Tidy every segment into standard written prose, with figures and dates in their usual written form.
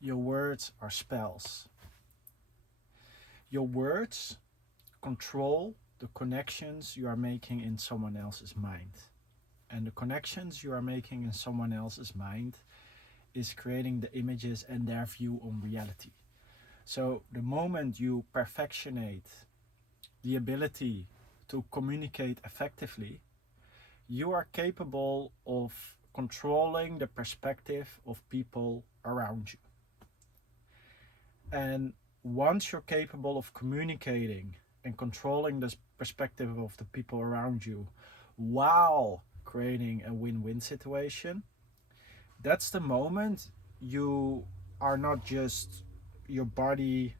Your words are spells. Your words control the connections you are making in someone else's mind. And the connections you are making in someone else's mind is creating the images and their view on reality. So the moment you perfectionate the ability to communicate effectively, you are capable of controlling the perspective of people around you. And once you're capable of communicating and controlling the perspective of the people around you while creating a win-win situation, that's the moment you are not just your body,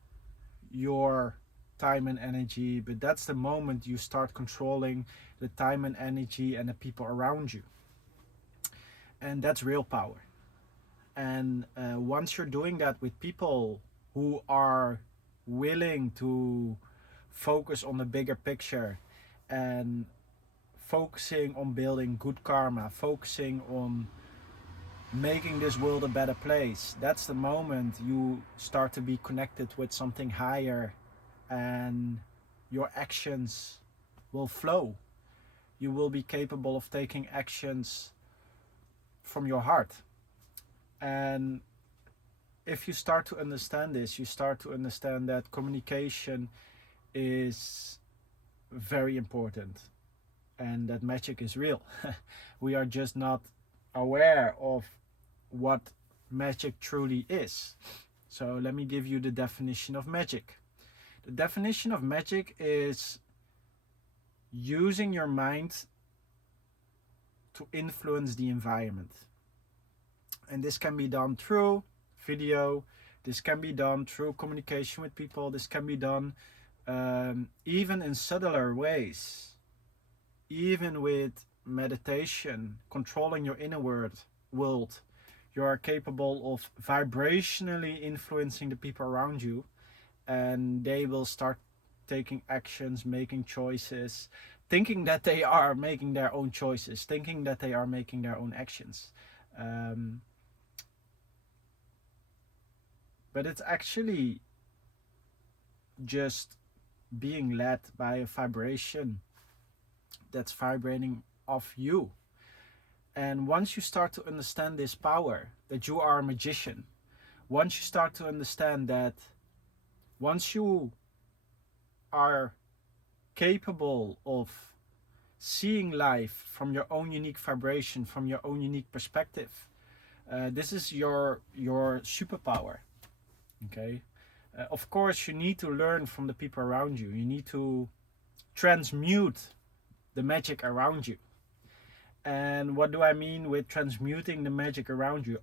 your time and energy, but that's the moment you start controlling the time and energy and the people around you. And that's real power. And once you're doing that with people who are willing to focus on the bigger picture and focusing on building good karma, focusing on making this world a better place, that's the moment you start to be connected with something higher, and your actions will flow. You will be capable of taking actions from your heart. And if you start to understand this, you start to understand that communication is very important and that magic is real. We are just not aware of what magic truly is. So let me give you the definition of magic. The definition of magic is using your mind to influence the environment. And this can be done through video, this can be done through communication with people, this can be done even in subtler ways, even with meditation, controlling your inner world. You are capable of vibrationally influencing the people around you, and they will start taking actions, making choices, thinking that they are making their own choices, thinking that they are making their own actions. But it's actually just being led by a vibration that's vibrating off you. And once you start to understand this power, that you are a magician, once you start to understand that once you are capable of seeing life from your own unique vibration, from your own unique perspective, this is your superpower. Okay. Of course, you need to learn from the people around you. You need to transmute the magic around you. And what do I mean with transmuting the magic around you?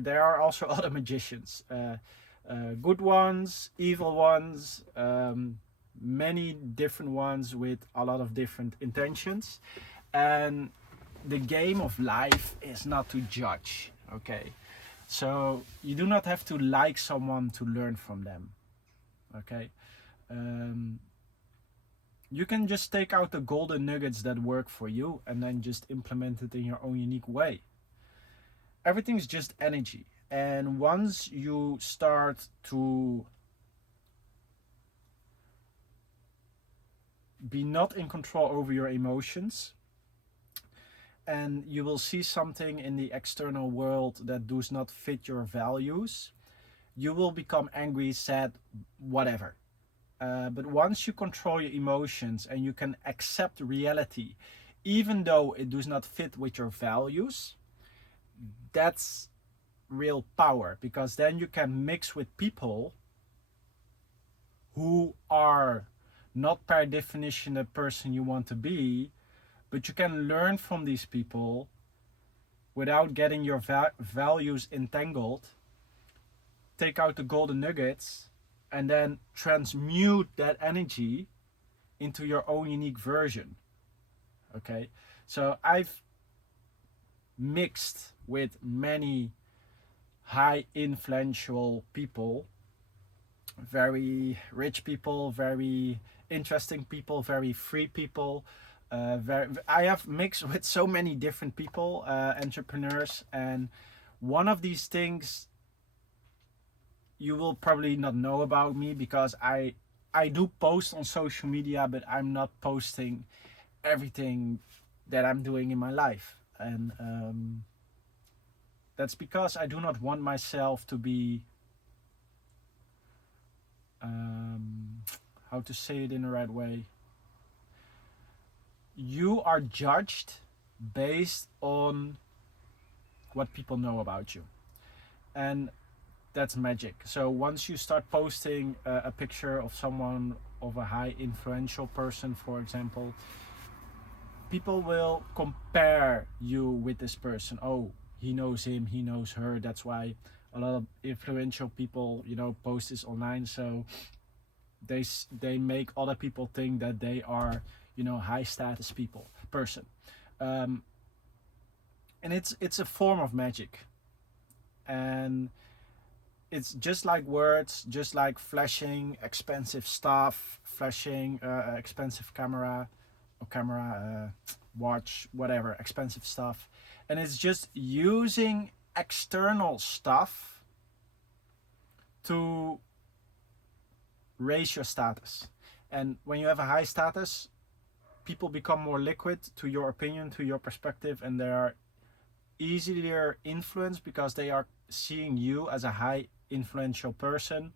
There are also other magicians, good ones, evil ones, many different ones with a lot of different intentions. And the game of life is not to judge. Okay, so you do not have to like someone to learn from them. Okay, you can just take out the golden nuggets that work for you and then just implement it in your own unique way. Everything's just energy. And once you start to be not in control over your emotions, and you will see something in the external world that does not fit your values, you will become angry, sad, whatever. But once you control your emotions and you can accept reality, even though it does not fit with your values, that's real power, because then you can mix with people who are not per definition the person you want to be, but you can learn from these people without getting your values entangled, take out the golden nuggets, and then transmute that energy into your own unique version. Okay, so I've mixed with many high influential people, very rich people, very interesting people, very free people. I have mixed with so many different people, entrepreneurs, and one of these things you will probably not know about me because I do post on social media, but I'm not posting everything that I'm doing in my life. And that's because I do not want myself to be, how to say it in the right way. You are judged based on what people know about you. And that's magic. So once you start posting a picture of someone, of a high influential person, for example, people will compare you with this person. Oh, he knows him, he knows her. That's why a lot of influential people, post this online. So they make other people think that they are, high status person. um, and it's a form of magic. And it's just like words, just like flashing expensive stuff, flashing expensive camera, watch, whatever, expensive stuff. And it's just using external stuff to raise your status. And when you have a high status, people become more liquid to your opinion, to your perspective, and they are easier influenced because they are seeing you as a high influential person,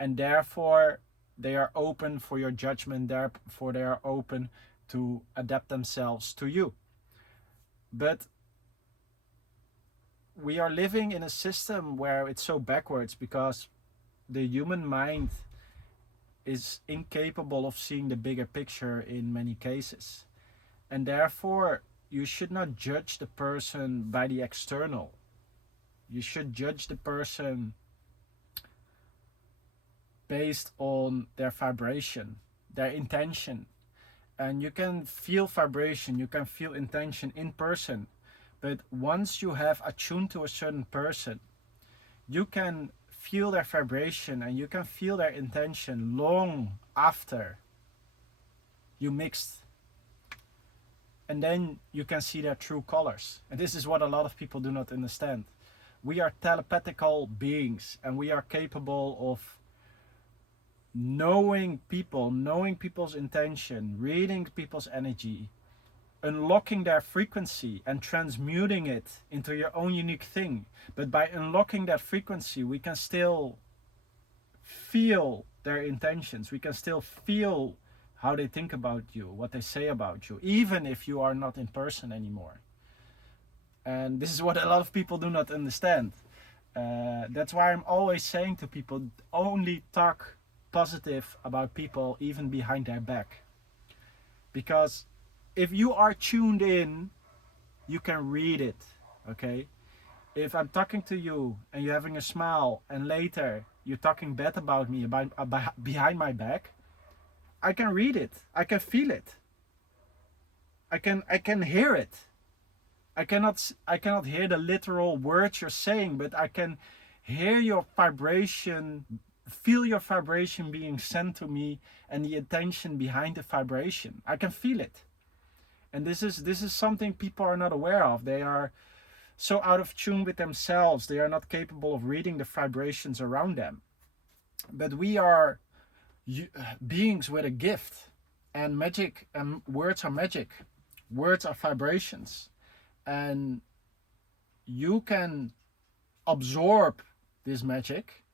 and therefore they are open for your judgment, therefore they are open to adapt themselves to you. But we are living in a system where it's so backwards because the human mind is incapable of seeing the bigger picture in many cases. And therefore, you should not judge the person by the external. You should judge the person based on their vibration, their intention. And you can feel vibration, you can feel intention in person. But once you have attuned to a certain person, you can feel their vibration and you can feel their intention long after you mixed. And then you can see their true colors. And this is what a lot of people do not understand. We are telepathical beings, and we are capable of knowing people, knowing people's intention, reading people's energy, unlocking their frequency and transmuting it into your own unique thing. But by unlocking that frequency, we can still feel their intentions. We can still feel how they think about you, what they say about you, even if you are not in person anymore. And this is what a lot of people do not understand. That's why I'm always saying to people, only talk positive about people, even behind their back. Because if you are tuned in, you can read it, okay? If I'm talking to you and you're having a smile and later you're talking bad about me behind my back, I can read it. I can feel it. I can hear it. I cannot hear the literal words you're saying, but I can hear your vibration, feel your vibration being sent to me and the intention behind the vibration. I can feel it. And this is something people are not aware of. They are so out of tune with themselves. They are not capable of reading the vibrations around them. But we are beings with a gift, and magic, and words are magic. Words are vibrations. And you can absorb this magic,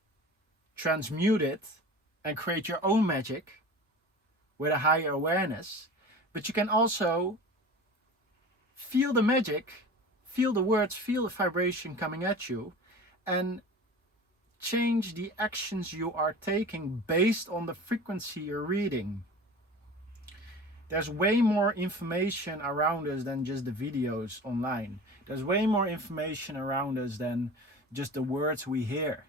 transmute it, and create your own magic with a higher awareness. But you can also feel the magic, feel the words, feel the vibration coming at you, and change the actions you are taking based on the frequency you're reading. There's way more information around us than just the videos online. There's way more information around us than just the words we hear.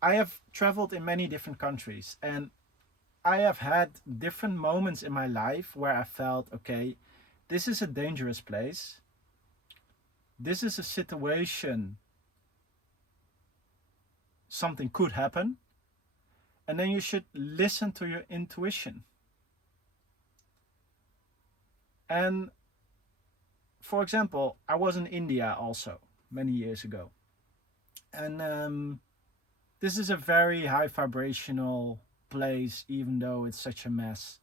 I have traveled in many different countries, and I have had different moments in my life where I felt, okay, this is a dangerous place. This is a situation, something could happen. And then you should listen to your intuition. And for example, I was in India also many years ago. And this is a very high vibrational place, even though it's such a mess.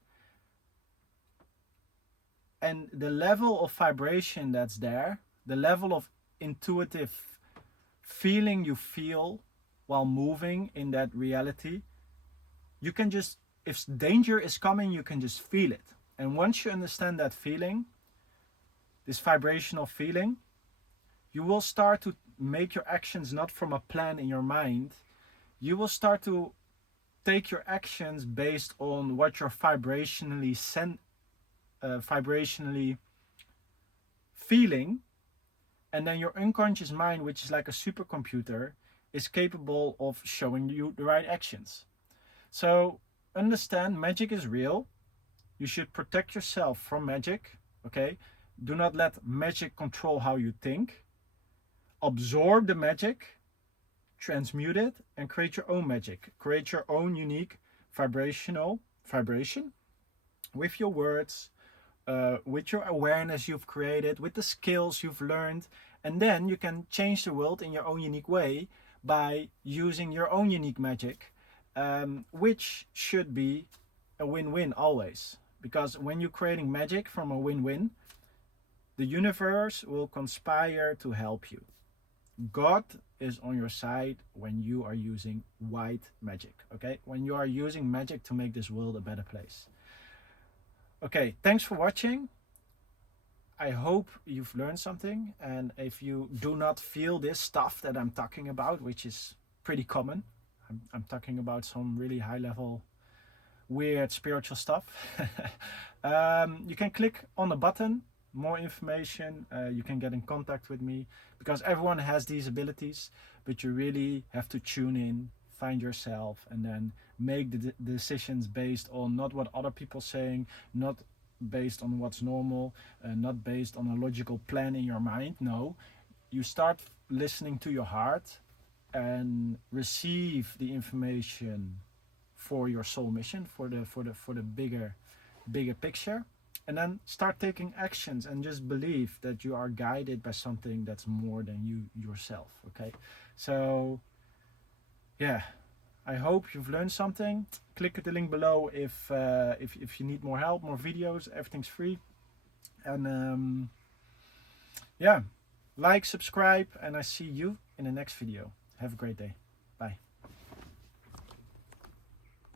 And the level of vibration that's there, the level of intuitive feeling you feel while moving in that reality, you can just, if danger is coming, you can just feel it. And once you understand that feeling, this vibrational feeling, you will start to make your actions not from a plan in your mind. You will start to take your actions based on what you're vibrationally feeling, and then your unconscious mind, which is like a supercomputer, is capable of showing you the right actions. So understand, magic is real. You should protect yourself from magic, okay? Do not let magic control how you think. Absorb the magic, transmute it, and create your own magic. Create your own unique vibration with your words, with your awareness you've created, with the skills you've learned, and then you can change the world in your own unique way by using your own unique magic, which should be a win-win always. Because when you're creating magic from a win-win, the universe will conspire to help you. God is on your side when you are using white magic, okay? When you are using magic to make this world a better place. Okay, thanks for watching. I hope you've learned something, and if you do not feel this stuff that I'm talking about, which is pretty common, I'm talking about some really high level weird spiritual stuff, you can click on the button, more information, you can get in contact with me, because everyone has these abilities, but you really have to tune in, find yourself, and then make the decisions based on not what other people are saying, not based on what's normal, not based on a logical plan in your mind. No, you start listening to your heart and receive the information for your soul mission, for the bigger picture, and then start taking actions and just believe that you are guided by something that's more than you yourself. Okay, so yeah, I hope you've learned something. Click the link below if you need more help, more videos. Everything's free. And yeah, like, subscribe, and I see you in the next video. Have a great day.